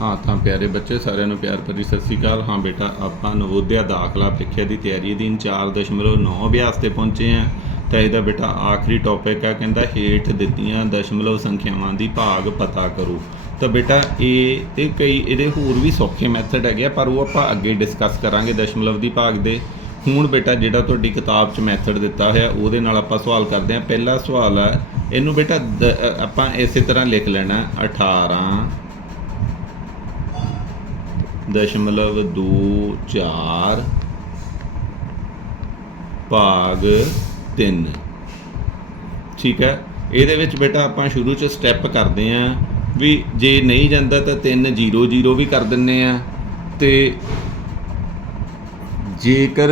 ਹਾਂ, ਤਾਂ ਪਿਆਰੇ ਬੱਚੇ, ਸਾਰਿਆਂ ਨੂੰ ਪਿਆਰ ਭਰੀ ਸਤਿ ਸ੍ਰੀ ਅਕਾਲ। ਹਾਂ ਬੇਟਾ, ਆਪਾਂ ਨਵੋਦਿਆ ਦਾਖਲਾ ਪ੍ਰੀਖਿਆ ਦੀ ਤਿਆਰੀ ਅਧੀਨ 4.9 ਅਭਿਆਸ ਤੇ ਪਹੁੰਚੇ ਆ ਤਾਂ ਇਹਦਾ ਬੇਟਾ ਆਖਰੀ ਟੌਪਿਕ ਆ ਕਹਿੰਦਾ ਹੇਠ ਦਿੱਤੀਆਂ ਦਸ਼ਮਲਵ ਸੰਖਿਆਵਾਂ ਦੀ ਭਾਗ ਪਤਾ ਕਰੋ। ਤਾਂ ਬੇਟਾ, ਇਹ ਤੇ ਕਈ ਇਹਦੇ ਹੋਰ ਵੀ ਸੌਖੇ ਮੈਥਡ ਹੈਗੇ ਆ, ਪਰ ਉਹ ਆਪਾਂ ਅੱਗੇ ਡਿਸਕਸ ਕਰਾਂਗੇ ਦਸ਼ਮਲਵ ਦੀ ਭਾਗ ਦੇ। ਹੁਣ ਬੇਟਾ, ਜਿਹੜਾ ਤੁਹਾਡੀ ਕਿਤਾਬ 'ਚ ਮੈਥਡ ਦਿੱਤਾ ਹੋਇਆ, ਉਹਦੇ ਨਾਲ ਆਪਾਂ ਸਵਾਲ ਕਰਦੇ ਹਾਂ। ਪਹਿਲਾ ਸਵਾਲ ਹੈ, ਇਹਨੂੰ ਬੇਟਾ ਦ- ਆਪਾਂ ਇਸੇ ਤਰ੍ਹਾਂ ਲਿਖ ਲੈਣਾ 18 ਦਸ਼ਮਲਵ 2 4 ਭਾਗ 3 ਠੀਕ ਹੈ? ਇਹਦੇ ਵਿੱਚ ਬੇਟਾ ਆਪਾਂ ਸ਼ੁਰੂ ਚ ਸਟੈਪ ਕਰਦੇ ਆਂ ਵੀ ਜੇ ਨਹੀਂ ਜਾਂਦਾ ਤਾਂ 3 0 0 ਵੀ ਕਰ ਦਿੰਨੇ ਆ ਤੇ ਜੇਕਰ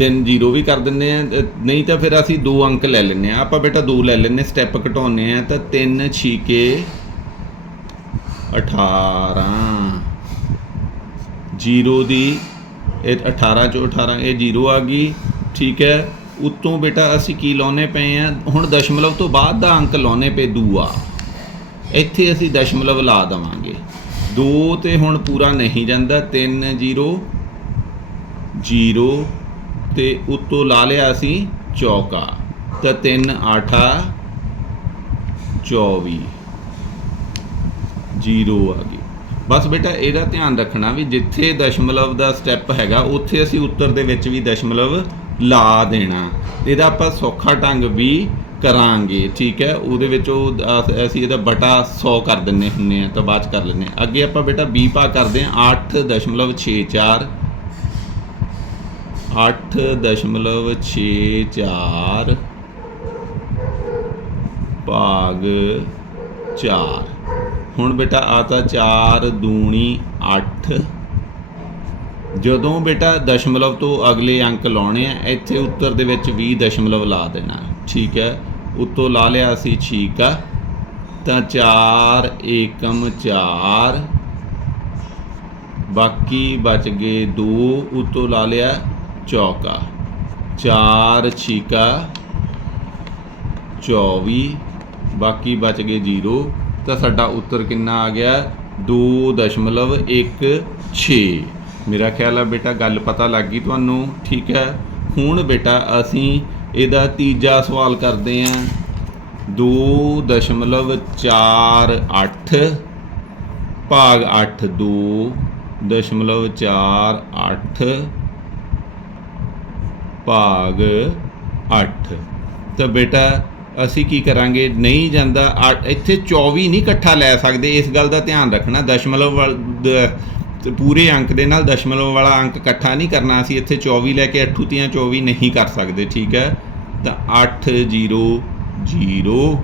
3 0 ਵੀ ਕਰ ਦਿੰਨੇ ਆ ਨਹੀਂ ਤਾਂ ਫਿਰ ਅਸੀਂ ਦੋ ਅੰਕ ਲੈ ਲੈਨੇ ਆ ਆਪਾਂ ਬੇਟਾ ਦੋ ਲੈ ਲੈਨੇ ਸਟੈਪ ਘਟਾਉਨੇ ਆ ਤਾਂ 3 ਛੀਕੇ 18 0 ਦੀ, ਇਹ 18 ਚੋਂ 18 ਇਹ 0 ਆ ਗਈ, ਠੀਕ ਹੈ। ਉਤੋਂ ਬੇਟਾ ਅਸੀਂ ਕੀ ਲਾਉਨੇ ਪਏ ਆ? ਹੁਣ ਦਸ਼ਮਲਵ ਤੋਂ ਬਾਅਦ ਦਾ ਅੰਕ ਲਾਉਨੇ ਪਏ ਦੂਆ। ਇੱਥੇ ਅਸੀਂ ਦਸ਼ਮਲਵ ਲਾ ਦਵਾਂਗੇ। 2 ਤੇ ਹੁਣ ਪੂਰਾ ਨਹੀਂ ਜਾਂਦਾ 3 0 0 ਤੇ ਉਤੋਂ ਲਾ ਲਿਆ ਅਸੀਂ ਚੌਕਾ। ਤਾਂ 3 8 24 ਜ਼ੀਰੋ ਆ ਗਈ। ਬਸ ਬੇਟਾ, ਇਹਦਾ ਧਿਆਨ ਰੱਖਣਾ ਵੀ ਜਿੱਥੇ ਦਸ਼ਮਲਵ ਦਾ ਸਟੈਪ ਹੈਗਾ, ਉੱਥੇ ਅਸੀਂ ਉੱਤਰ ਦੇ ਵਿੱਚ ਵੀ ਦਸ਼ਮਲਵ ਲਾ ਦੇਣਾ। ਇਹਦਾ ਆਪਾਂ ਸੌਖਾ ਢੰਗ ਵੀ ਕਰਾਂਗੇ, ਠੀਕ ਹੈ? ਉਹਦੇ ਵਿੱਚ ਉਹ ਅਸੀਂ ਇਹਦਾ ਬਟਾ 100 ਕਰ ਦਿੰਨੇ ਹੁੰਨੇ ਆ, ਤਾਂ ਬਾਅਦ ਚ ਕਰ ਲੈਂਦੇ ਹਾਂ ਅੱਗੇ ਆਪਾਂ ਬੇਟਾ 20 ਭਾਗ ਕਰਦੇ ਹਾਂ 8.64 8.64 ਭਾਗ 4 ਹੁਣ ਬੇਟਾ ਆ ਤਾਂ 4 ਦੂਣੀ 8 ਜਦੋਂ ਬੇਟਾ ਦਸ਼ਮਲਵ ਤੋਂ ਅਗਲੇ ਅੰਕ ਲਾਉਣੇ ਆ, ਇੱਥੇ ਉੱਤਰ ਦੇ ਵਿੱਚ 20 ਦਸ਼ਮਲਵ ਲਾ ਦੇਣਾ। ਠੀਕ ਹੈ, ਉੱਤੋਂ ਲਾ ਲਿਆ ਅਸੀਂ ਛੀਕਾ ਤਾਂ 4 ਏਕਮ 4 ਬਾਕੀ ਬਚ ਗਏ 2 ਉੱਤੋਂ ਲਾ ਲਿਆ ਚੌਕਾ। 4 ਛੀਕਾ 24 ਬਾਕੀ ਬਚ ਗਏ 0 ਤਾਂ ਸਾਡਾ ਉੱਤਰ ਕਿੰਨਾ ਆ ਗਿਆ? 2.16 ਮੇਰਾ ਖਿਆਲ ਆ ਬੇਟਾ, ਗੱਲ ਪਤਾ ਲੱਗ ਗਈ ਤੁਹਾਨੂੰ, ਠੀਕ ਹੈ? ਹੁਣ ਬੇਟਾ, ਅਸੀਂ ਇਹਦਾ ਤੀਜਾ ਸਵਾਲ ਕਰਦੇ ਹਾਂ। 2.48 ਭਾਗ 8 2.48 ਭਾਗ 8 ਤਾਂ ਬੇਟਾ ਅਸੀਂ ਕੀ ਕਰਾਂਗੇ? ਨਹੀਂ ਜਾਂਦਾ। ਅੱਠ- ਇੱਥੇ 24 ਨਹੀਂ ਇਕੱਠਾ ਲੈ ਸਕਦੇ। ਇਸ ਗੱਲ ਦਾ ਧਿਆਨ ਰੱਖਣਾ। ਦਸ਼ਮਲਵ ਵਾਲ- ਪੂਰੇ ਅੰਕ ਦੇ ਨਾਲ ਦਸ਼ਮਲਵ ਵਾਲਾ ਅੰਕ ਇਕੱਠਾ ਨਹੀਂ ਕਰਨਾ। ਅਸੀਂ ਇੱਥੇ 24 ਲੈ ਕੇ 8 ਤੀਆਂ 24 ਨਹੀਂ ਕਰ ਸਕਦੇ। ਠੀਕ ਹੈ? ਤਾਂ 8 0 0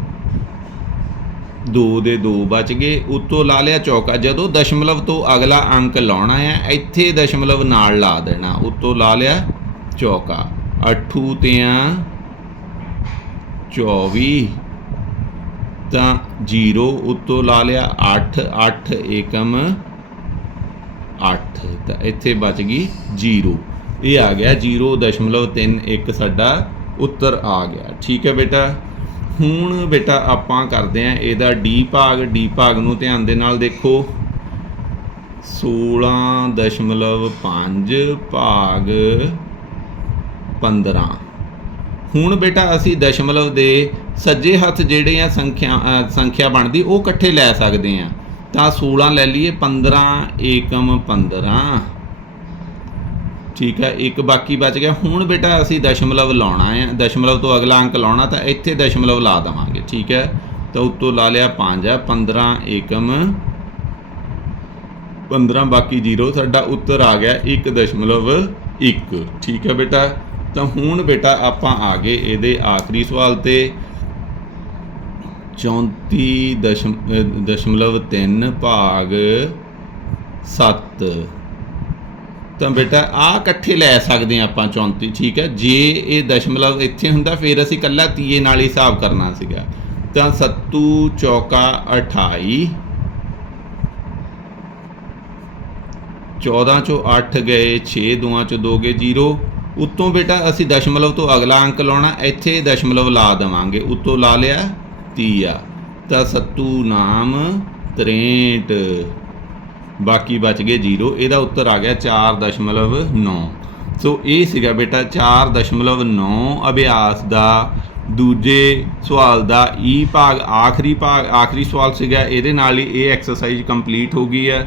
2 ਦੇ 2 ਬਚ ਗਏ। ਉੱਤੋਂ ਲਾ ਲਿਆ ਚੌਕਾ। ਜਦੋਂ ਦਸ਼ਮਲਵ ਤੋਂ ਅਗਲਾ ਅੰਕ ਲਾਉਣਾ ਹੈ, ਇੱਥੇ ਦਸ਼ਮਲਵ ਨਾਲ ਲਾ ਦੇਣਾ। ਉੱਤੋਂ ਲਾ ਲਿਆ ਚੌਕਾ। 8 ਤਿਆਂ 24 ਤਾਂ 0 ਉੱਤੋਂ ਲਾ ਲਿਆ 8 8 ਏਕਮ 8 ਤਾਂ ਇੱਥੇ ਬਚ ਗਈ 0 ਇਹ ਆ ਗਿਆ 0.31 ਸਾਡਾ ਉੱਤਰ ਆ ਗਿਆ। ਠੀਕ ਹੈ ਬੇਟਾ? ਹੁਣ ਬੇਟਾ ਆਪਾਂ ਕਰਦੇ ਆਂ ਇਹਦਾ ਡੀ ਭਾਗ। ਡੀ ਭਾਗ ਨੂੰ ਧਿਆਨ ਦੇ ਨਾਲ ਦੇਖੋ। 16.5 ਭਾਗ 15 ਹੁਣ ਬੇਟਾ ਅਸੀਂ ਦਸ਼ਮਲਵ ਦੇ ਸੱਜੇ ਹੱਥ ਜਿਹੜੇ ਆ ਸੰਖਿਆ ਸੰਖਿਆ ਬਣਦੀ, ਉਹ ਇਕੱਠੇ ਲੈ ਸਕਦੇ ਆ। ਤਾਂ 16 ਲੈ ਲਈਏ 15 ਏਕਮ 15 ਠੀਕ ਹੈ ਇੱਕ ਬਾਕੀ ਬਚ ਗਿਆ। ਹੁਣ ਬੇਟਾ ਅਸੀਂ ਦਸ਼ਮਲਵ ਲਾਉਣਾ ਹੈ ਦਸ਼ਮਲਵ ਤੋਂ ਅਗਲਾ ਅੰਕ ਲਾਉਣਾ, ਤਾਂ ਇੱਥੇ ਦਸ਼ਮਲਵ ਲਾ ਦਵਾਂਗੇ, ਠੀਕ ਹੈ ਤਾਂ ਉੱਤੋਂ ਲਾ ਲਿਆ 5 ਹੈ 15 ਏਕਮ 15 ਬਾਕੀ 0 ਸਾਡਾ ਉੱਤਰ ਆ ਗਿਆ 1.1 ਠੀਕ ਹੈ ਬੇਟਾ? ਤਾਂ ਹੁਣ ਬੇਟਾ ਆਪਾਂ ਆ ਗਏ ਇਹਦੇ ਆਖਰੀ ਸਵਾਲ ਤੇ। 34 ਦਸ਼ਮ ਦਸ਼ਮਲਵ 3 ਭਾਗ 7 ਤਾਂ ਬੇਟਾ ਆ ਇਕੱਠੇ ਲੈ ਸਕਦੇ ਹਾਂ ਆਪਾਂ 34 ਠੀਕ ਹੈ? ਜੇ ਇਹ ਦਸ਼ਮਲਵ ਇੱਥੇ ਹੁੰਦਾ, ਫਿਰ ਅਸੀਂ ਕੱਲਾ ਤੀਏ ਨਾਲ ਹੀ ਹਿਸਾਬ ਕਰਨਾ ਸੀਗਾ। ਤਾਂ ਸੱਤੂ ਚੌਕਾ 28 14 ਚੋਂ 8 ਗਏ 6 ਦੋਆਂ ਚੋਂ 2 ਗਏ 0 ਉੱਤੋਂ ਬੇਟਾ ਅਸੀਂ ਦਸ਼ਮਲਵ ਤੋਂ ਅਗਲਾ ਅੰਕ ਲਾਉਣਾ, ਇੱਥੇ ਦਸ਼ਮਲਵ ਲਾ ਦੇਵਾਂਗੇ। ਉੱਤੋਂ ਲਾ ਲਿਆ, ਤੀਆ। ਤਾਂ ਸੱਤੂ ਨਾਮ 63 ਬਾਕੀ ਬਚ ਗਏ 0 ਇਹਦਾ ਉੱਤਰ ਆ ਗਿਆ 4.9 ਸੋ ਇਹ ਸੀਗਾ ਬੇਟਾ 4.9 ਅਭਿਆਸ ਦਾ ਦੂਜੇ ਸਵਾਲ ਦਾ ਈ ਭਾਗ, ਆਖਰੀ ਭਾਗ, ਆਖਰੀ ਸਵਾਲ ਸੀਗਾ। ਇਹਦੇ ਨਾਲ ਹੀ ਇਹ ਐਕਸਰਸਾਈਜ਼ ਕੰਪਲੀਟ ਹੋ ਗਈ ਹੈ।